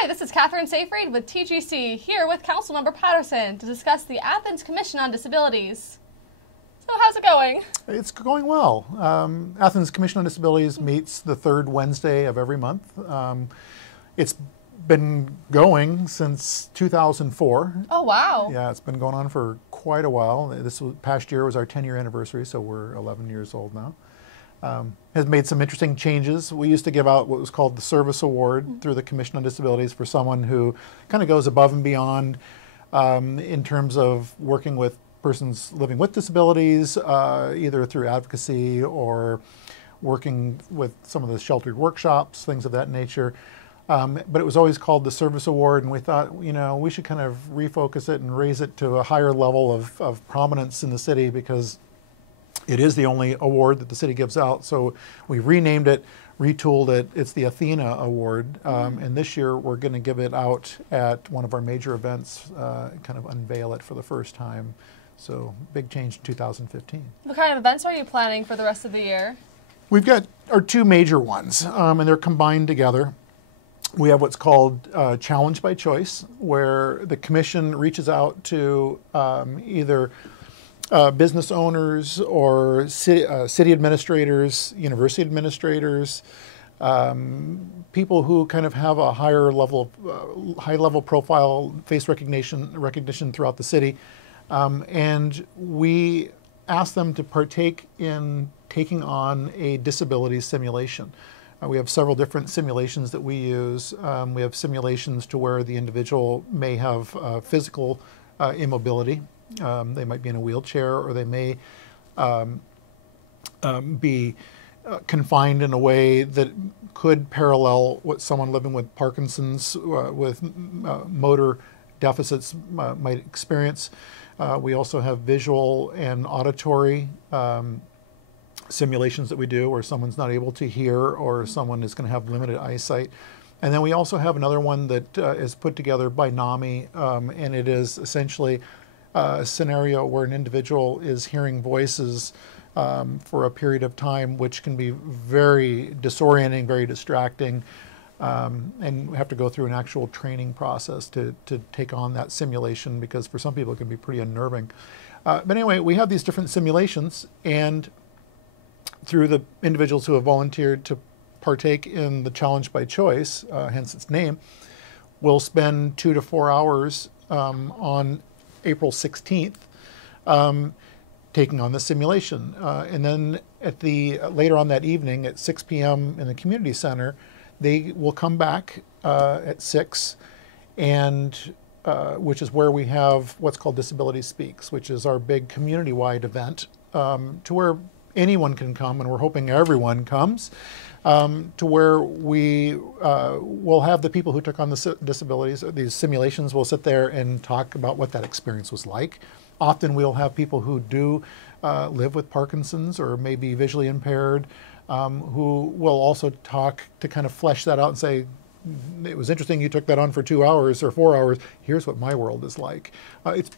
Hi, this is Kathryn Safreed with TGC, here with Councilmember Patterson to discuss the Athens Commission on Disabilities. So how's it going? It's going well. Athens Commission on Disabilities meets the third Wednesday of every month. It's been going since 2004. Oh, wow. Yeah, it's been going on for quite a while. Past year was our 10-year anniversary, so we're 11 years old now. Has made some interesting changes. We used to give out what was called the Service Award through the Commission on Disabilities for someone who kind of goes above and beyond in terms of working with persons living with disabilities, either through advocacy or working with some of the sheltered workshops, things of that nature. But it was always called the Service Award, and we thought, you know, we should kind of refocus it and raise it to a higher level of prominence in the city, because it is the only award that the city gives out. So we renamed it, retooled it. It's the Athena Award. And this year we're going to give it out at one of our major events, kind of unveil it for the first time. So big change in 2015. What kind of events are you planning for the rest of the year? We've got our two major ones, and they're combined together. We have what's called Challenge by Choice, where the commission reaches out to either business owners or city administrators, university administrators, people who kind of have a higher level, high level profile, face recognition throughout the city, and we ask them to partake in taking on a disability simulation. We have several different simulations that we use. We have simulations to where the individual may have physical immobility. They might be in a wheelchair, or they may be confined in a way that could parallel what someone living with Parkinson's with motor deficits might experience. We also have visual and auditory simulations that we do where someone's not able to hear, or someone is going to have limited eyesight. And then we also have another one that is put together by NAMI, and it is essentially a scenario where an individual is hearing voices for a period of time, which can be very disorienting, very distracting, and we have to go through an actual training process to take on that simulation, because for some people it can be pretty unnerving. But anyway, we have these different simulations, and through the individuals who have volunteered to partake in the Challenge by Choice, hence its name, we'll spend 2 to 4 hours on April 16th taking on the simulation. And then at later on that evening at 6 p.m. in the community center, they will come back at 6, and which is where we have what's called Disability Speaks, which is our big community-wide event to where anyone can come, and we're hoping everyone comes, to where we will have the people who took on the disabilities, these simulations, will sit there and talk about what that experience was like. Often we'll have people who do live with Parkinson's or may be visually impaired, who will also talk to kind of flesh that out and say, it was interesting you took that on for 2 hours or 4 hours, here's what my world is like.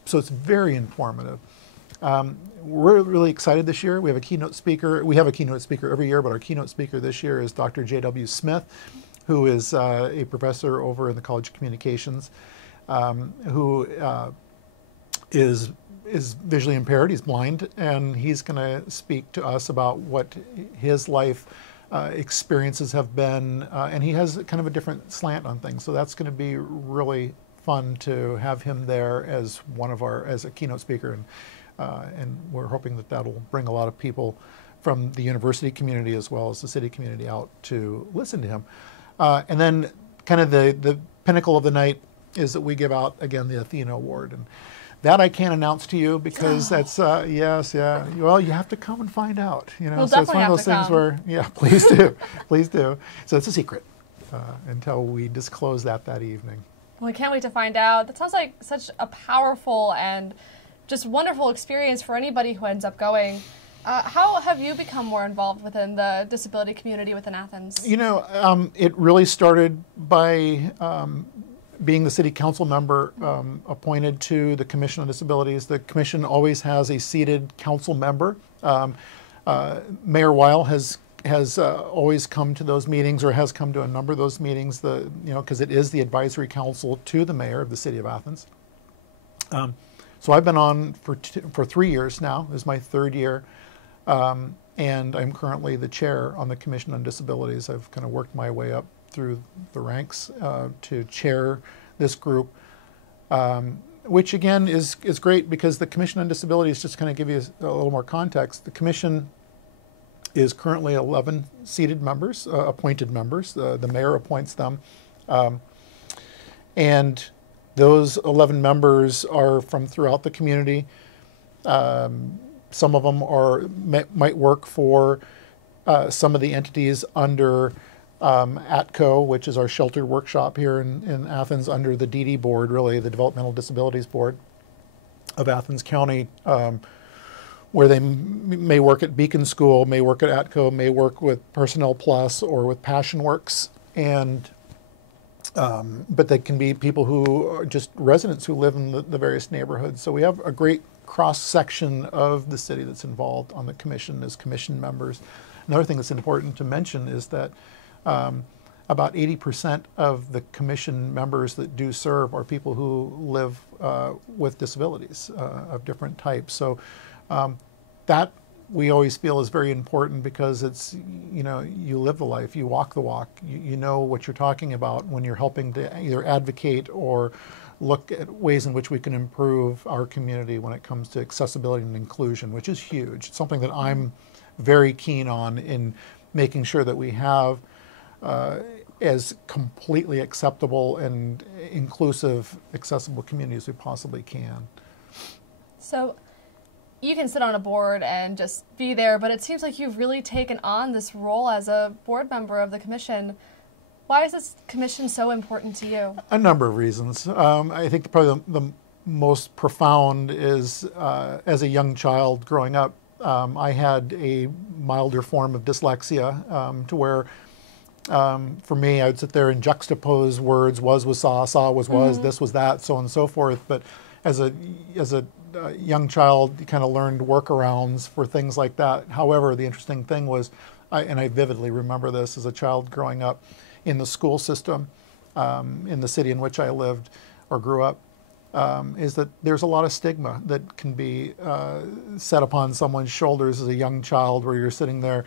So it's very informative. We're really excited this year. We have a keynote speaker. We have a keynote speaker every year, but our keynote speaker this year is Dr. J.W. Smith, who is a professor over in the College of Communications, who is visually impaired. He's blind, and he's going to speak to us about what his life experiences have been, and he has kind of a different slant on things. So that's going to be really fun to have him there as as a keynote speaker, and we're hoping that that'll bring a lot of people from the university community as well as the city community out to listen to him. And then kind of the pinnacle of the night is that we give out, again, the Athena Award. And that I can't announce to you, because that's, yes, yeah. Well, you have to come and find out. You know, we'll so it's one of those things come. where, yeah, please do, please do. So it's a secret until we disclose that evening. Well, I can't wait to find out. That sounds like such a powerful and just wonderful experience for anybody who ends up going. How have you become more involved within the disability community within Athens? You know, it really started by being the city council member appointed to the Commission on Disabilities. The commission always has a seated council member. Mayor Weil has has always come to those meetings, or has come to a number of those meetings, because it is the advisory council to the mayor of the city of Athens. So I've been on for 3 years now. This is my 3rd year. And I'm currently the chair on the Commission on Disabilities. I've kind of worked my way up through the ranks to chair this group, which again is great, because the Commission on Disabilities, just to kind of give you a little more context, the Commission is currently 11 seated members, appointed members. The mayor appoints them. And those 11 members are from throughout the community. Some of them might work for some of the entities under ATCO, which is our shelter workshop here in Athens, under the DD board, really the Developmental Disabilities Board of Athens County, where they may work at Beacon School, may work at ATCO, may work with Personnel Plus or with Passion Works, and but they can be people who are just residents who live in the various neighborhoods. So we have a great cross-section of the city that's involved on the commission as commission members. Another thing that's important to mention is that about 80% of the commission members that do serve are people who live with disabilities of different types. So that we always feel is very important, because it's, you live the life, you walk the walk, you know what you're talking about when you're helping to either advocate or look at ways in which we can improve our community when it comes to accessibility and inclusion, which is huge. It's something that I'm very keen on, in making sure that we have as completely acceptable and inclusive, accessible community as we possibly can. So you can sit on a board and just be there, but it seems like you've really taken on this role as a board member of the commission. Why is this commission so important to you? A number of reasons. I think probably the most profound is as a young child growing up, I had a milder form of dyslexia, to where for me, I would sit there and juxtapose words: was, saw was, this was that, so on and so forth. But as a young child, you kind of learned workarounds for things like that. However, the interesting thing was, and I vividly remember this as a child growing up in the school system in the city in which I lived or grew up, is that there's a lot of stigma that can be set upon someone's shoulders as a young child, where you're sitting there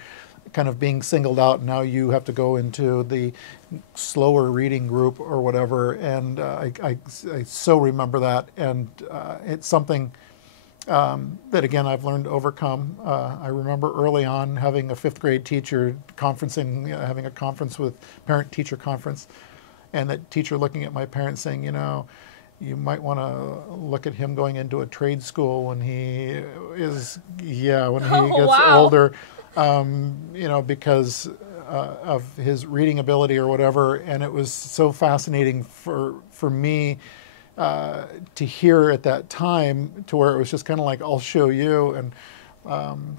kind of being singled out, and now you have to go into the slower reading group or whatever. And I so remember that, and it's something that, again, I've learned to overcome. I remember early on having a 5th grade teacher conferencing, having a conference with parent-teacher conference, and that teacher looking at my parents saying, you might want to look at him going into a trade school when he is, when he gets older, because of his reading ability or whatever. And it was so fascinating for me to hear at that time, to where it was just kind of like, I'll show you. And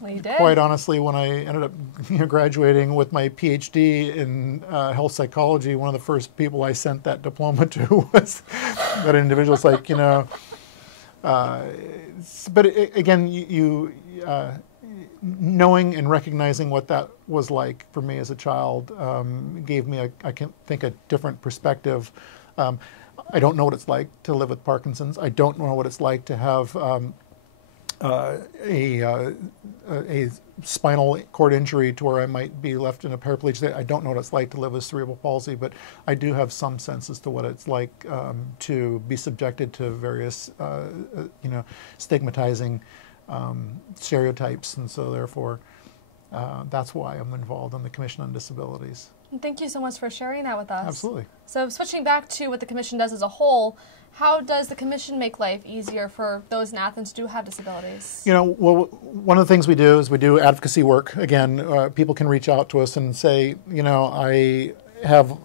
you did. Quite honestly, when I ended up graduating with my PhD in health psychology, one of the first people I sent that diploma to was that individual. It's like, but again, you knowing and recognizing what that was like for me as a child gave me, I can think, a different perspective. I don't know what it's like to live with Parkinson's. I don't know what it's like to have a spinal cord injury to where I might be left in a paraplegic state. I don't know what it's like to live with cerebral palsy, but I do have some sense as to what it's like to be subjected to various, stigmatizing stereotypes, and so therefore that's why I'm involved on the Commission on Disabilities. Thank you so much for sharing that with us. Absolutely. So switching back to what the Commission does as a whole, how does the Commission make life easier for those in Athens who do have disabilities? Well, one of the things we do is we do advocacy work. Again, people can reach out to us and say, I have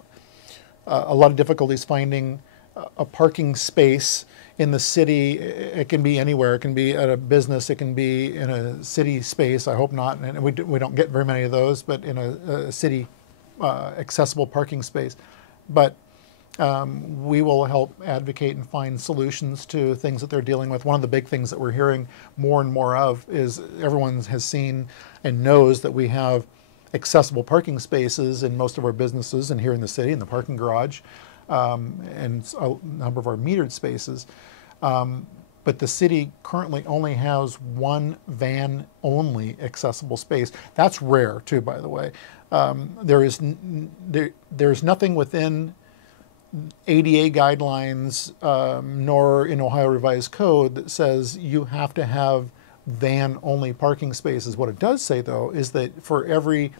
a lot of difficulties finding a parking space in the city. It can be anywhere. It can be at a business. It can be in a city space. I hope not. And we don't get very many of those, but in a city accessible parking space. But we will help advocate and find solutions to things that they're dealing with. One of the big things that we're hearing more and more of is everyone has seen and knows that we have accessible parking spaces in most of our businesses and here in the city, in the parking garage, and a number of our metered spaces. But the city currently only has one van-only accessible space. That's rare, too, by the way. There's nothing within ADA guidelines, nor in Ohio Revised Code, that says you have to have van-only parking spaces. What it does say, though, is that for every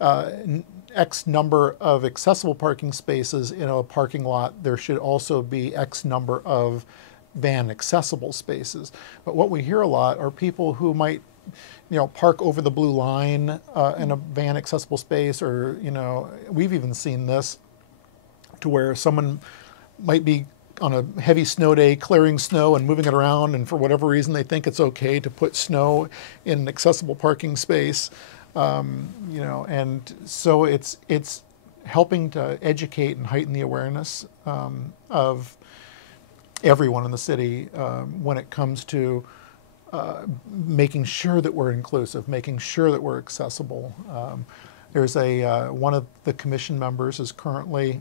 X number of accessible parking spaces in a parking lot, there should also be X number of van accessible spaces. But what we hear a lot are people who might, park over the blue line in a van accessible space, or, we've even seen this to where someone might be on a heavy snow day clearing snow and moving it around, and for whatever reason they think it's okay to put snow in an accessible parking space. And so it's helping to educate and heighten the awareness of everyone in the city when it comes to making sure that we're inclusive, making sure that we're accessible. There's one of the commission members is currently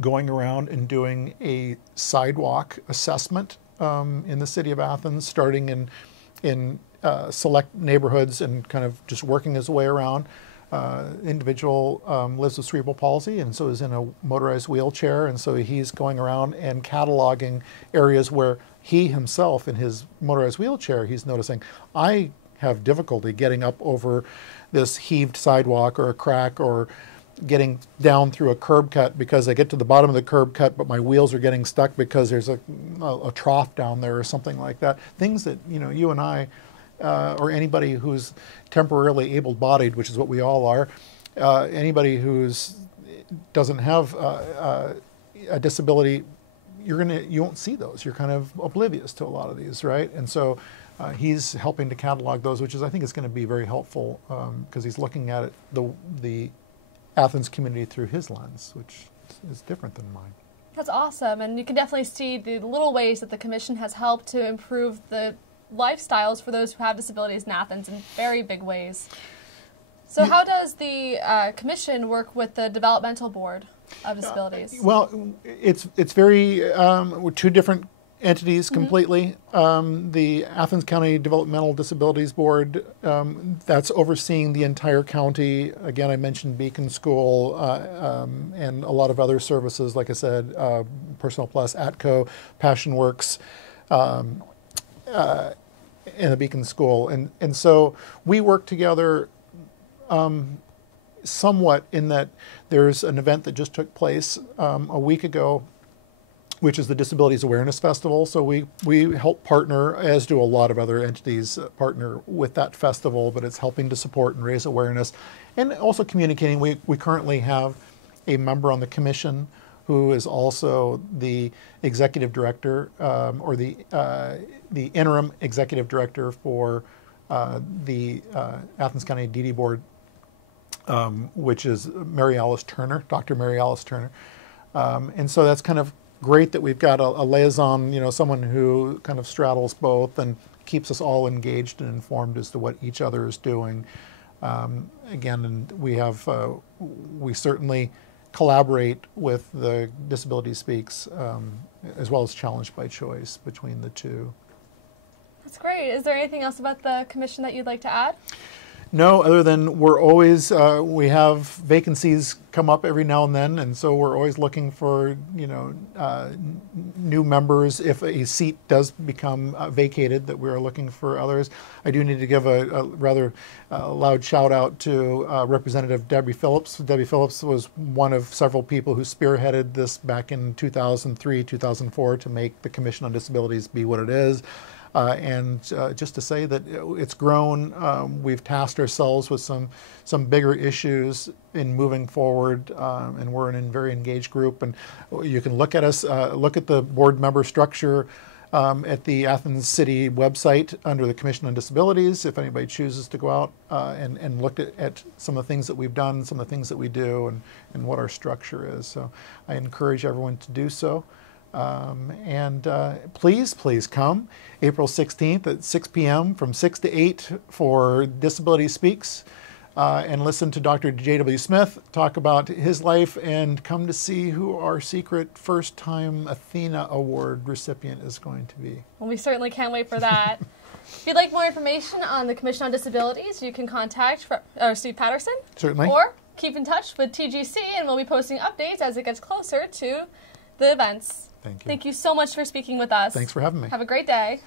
going around and doing a sidewalk assessment in the city of Athens, starting in select neighborhoods and kind of just working his way around. Individual lives with cerebral palsy and so is in a motorized wheelchair, and so he's going around and cataloging areas where he himself in his motorized wheelchair, he's noticing, I have difficulty getting up over this heaved sidewalk or a crack, or getting down through a curb cut because I get to the bottom of the curb cut but my wheels are getting stuck because there's a trough down there or something like that. Things that you and I or anybody who's temporarily able-bodied, which is what we all are, anybody who's doesn't have a disability, you won't see those. You're kind of oblivious to a lot of these, right? And so he's helping to catalog those, which I think is going to be very helpful because he's looking at it, the Athens community through his lens, which is different than mine. That's awesome, and you can definitely see the little ways that the Commission has helped to improve the lifestyles for those who have disabilities in Athens in very big ways. So how does the Commission work with the Developmental Board of Disabilities? Well, it's very, we're two different entities completely. The Athens County Developmental Disabilities Board, that's overseeing the entire county. Again, I mentioned Beacon School and a lot of other services, like I said, Personal Plus, ATCO, Passion Works, in the Beacon School. And so we work together somewhat in that there's an event that just took place a week ago, which is the Disabilities Awareness Festival. So we help partner, as do a lot of other entities, partner with that festival, but it's helping to support and raise awareness and also communicating. We currently have a member on the commission who is also the executive director or the interim executive director for the Athens County DD Board, which is Mary Alice Turner, Dr. Mary Alice Turner. And so that's kind of great that we've got a liaison, someone who kind of straddles both and keeps us all engaged and informed as to what each other is doing. Again, and we certainly collaborate with the Disability Speaks as well as Challenge by Choice between the two. That's great. Is there anything else about the commission that you'd like to add? No, other than we're always, we have vacancies come up every now and then, and so we're always looking for, new members. If a seat does become vacated, that we're looking for others. I do need to give a rather loud shout out to Representative Debbie Phillips. Debbie Phillips was one of several people who spearheaded this back in 2003, 2004 to make the Commission on Disabilities be what it is. And just to say that it's grown, we've tasked ourselves with some bigger issues in moving forward, and we're in a very engaged group. And you can look at us, look at the board member structure at the Athens City website under the Commission on Disabilities, if anybody chooses to go out and look at some of the things that we've done, some of the things that we do, and what our structure is. So I encourage everyone to do so. Please come April 16th at 6 p.m. from 6 to 8 for Disability Speaks. and listen to Dr. J.W. Smith talk about his life and come to see who our secret first-time Athena Award recipient is going to be. Well, we certainly can't wait for that. If you'd like more information on the Commission on Disabilities, you can contact Steve Patterson. Certainly. Or keep in touch with TGC, and we'll be posting updates as it gets closer to the events. Thank you. Thank you so much for speaking with us. Thanks for having me. Have a great day.